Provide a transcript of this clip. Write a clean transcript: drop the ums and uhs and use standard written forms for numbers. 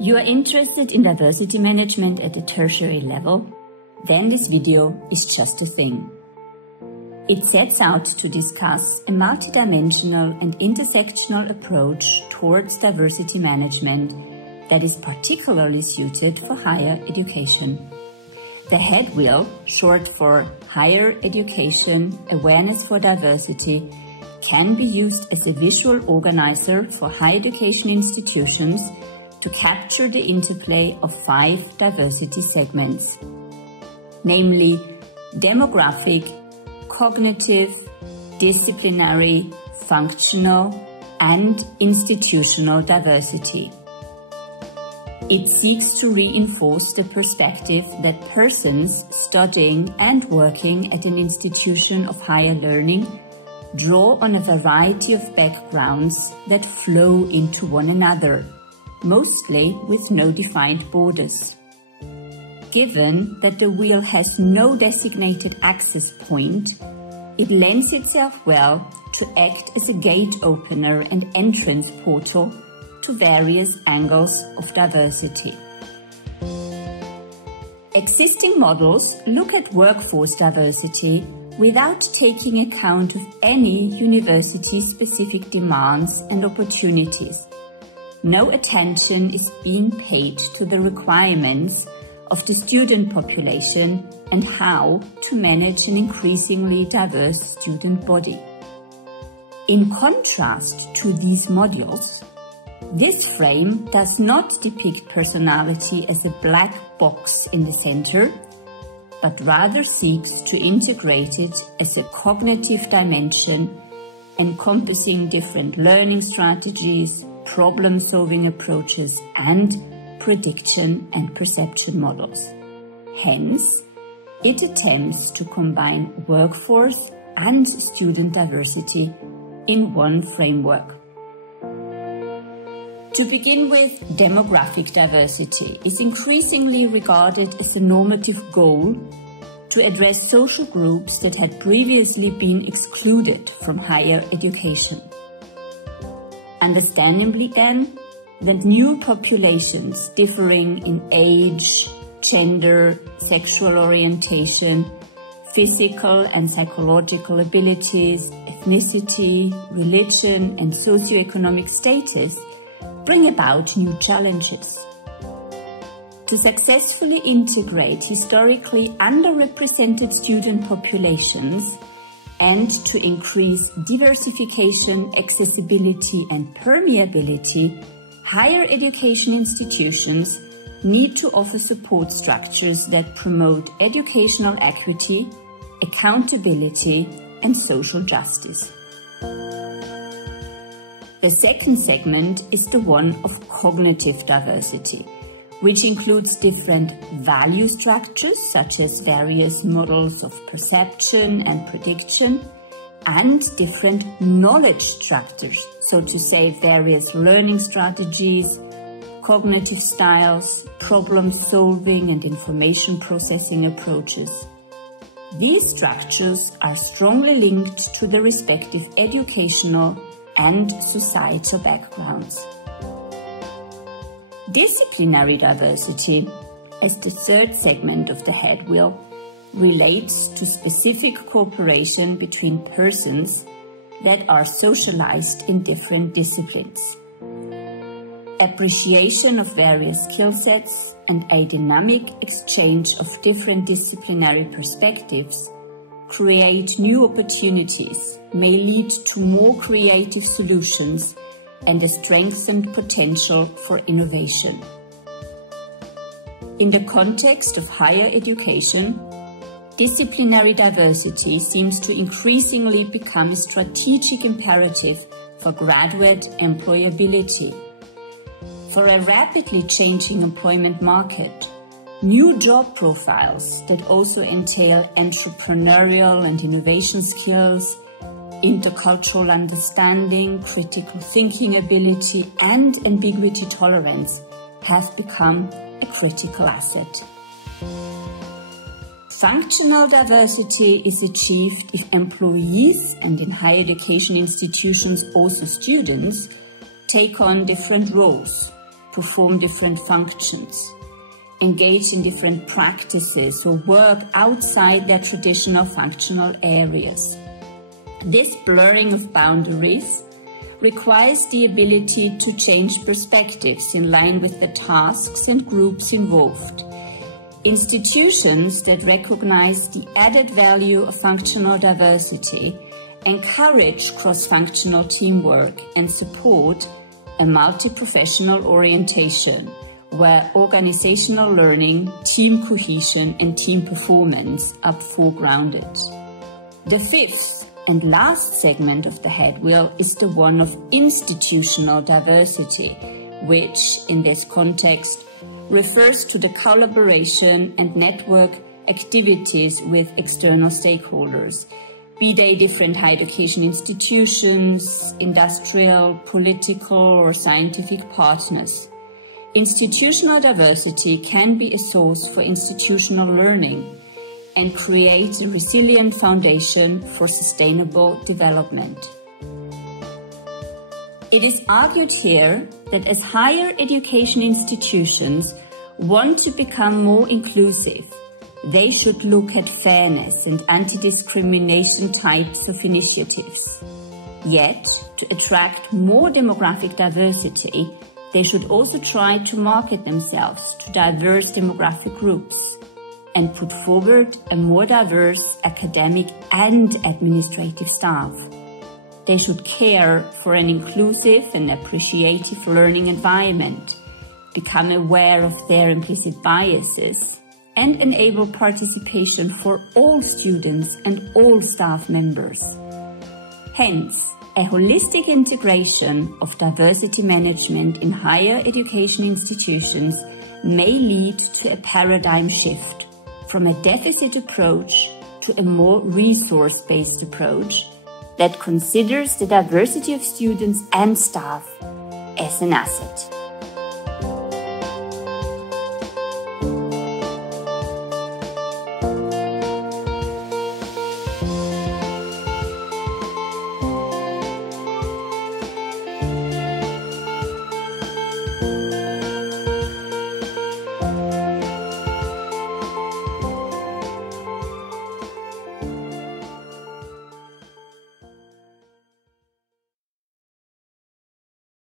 You are interested in diversity management at the tertiary level? Then this video is just a thing. It sets out to discuss a multidimensional and intersectional approach towards diversity management that is particularly suited for higher education. The Headwheel, short for Higher Education Awareness for Diversity, can be used as a visual organizer for higher education institutions to capture the interplay of 5 diversity segments, namely demographic, cognitive, disciplinary, functional, and institutional diversity. It seeks to reinforce the perspective that persons studying and working at an institution of higher learning draw on a variety of backgrounds that flow into one another, mostly with no defined borders. Given that the wheel has no designated access point, it lends itself well to act as a gate opener and entrance portal to various angles of diversity. Existing models look at workforce diversity without taking account of any university-specific demands and opportunities. No attention is being paid to the requirements of the student population and how to manage an increasingly diverse student body. In contrast to these modules, this frame does not depict personality as a black box in the center, but rather seeks to integrate it as a cognitive dimension encompassing different learning strategies, problem-solving approaches, and prediction and perception models. Hence, it attempts to combine workforce and student diversity in one framework. To begin with, demographic diversity is increasingly regarded as a normative goal to address social groups that had previously been excluded from higher education. Understandably then, that new populations differing in age, gender, sexual orientation, physical and psychological abilities, ethnicity, religion, and socioeconomic status bring about new challenges. To successfully integrate historically underrepresented student populations and to increase diversification, accessibility, and permeability, higher education institutions need to offer support structures that promote educational equity, accountability, and social justice. The second segment is the one of cognitive diversity, which includes different value structures such as various models of perception and prediction, and different knowledge structures, so to say various learning strategies, cognitive styles, problem-solving and information processing approaches. These structures are strongly linked to the respective educational and societal backgrounds. Disciplinary diversity, as the third segment of the Headwheel, relates to specific cooperation between persons that are socialized in different disciplines. Appreciation of various skill sets and a dynamic exchange of different disciplinary perspectives create new opportunities, may lead to more creative solutions and a strengthened potential for innovation. In the context of higher education, disciplinary diversity seems to increasingly become a strategic imperative for graduate employability. For a rapidly changing employment market, new job profiles that also entail entrepreneurial and innovation skills, intercultural understanding, critical thinking ability, and ambiguity tolerance have become a critical asset. Functional diversity is achieved if employees, and in higher education institutions also students, take on different roles, perform different functions, engage in different practices, or work outside their traditional functional areas. This blurring of boundaries requires the ability to change perspectives in line with the tasks and groups involved. Institutions that recognize the added value of functional diversity encourage cross-functional teamwork and support a multi-professional orientation where organizational learning, team cohesion, and team performance are foregrounded. The fifth and last segment of the head wheel is the one of institutional diversity, which, in this context, refers to the collaboration and network activities with external stakeholders, be they different higher education institutions, industrial, political, or scientific partners. Institutional diversity can be a source for institutional learning and creates a resilient foundation for sustainable development. It is argued here that as higher education institutions want to become more inclusive, they should look at fairness and anti-discrimination types of initiatives. Yet, to attract more demographic diversity, they should also try to market themselves to diverse demographic groups and put forward a more diverse academic and administrative staff. They should care for an inclusive and appreciative learning environment, become aware of their implicit biases, and enable participation for all students and all staff members. Hence, a holistic integration of diversity management in higher education institutions may lead to a paradigm shift from a deficit approach to a more resource-based approach that considers the diversity of students and staff as an asset.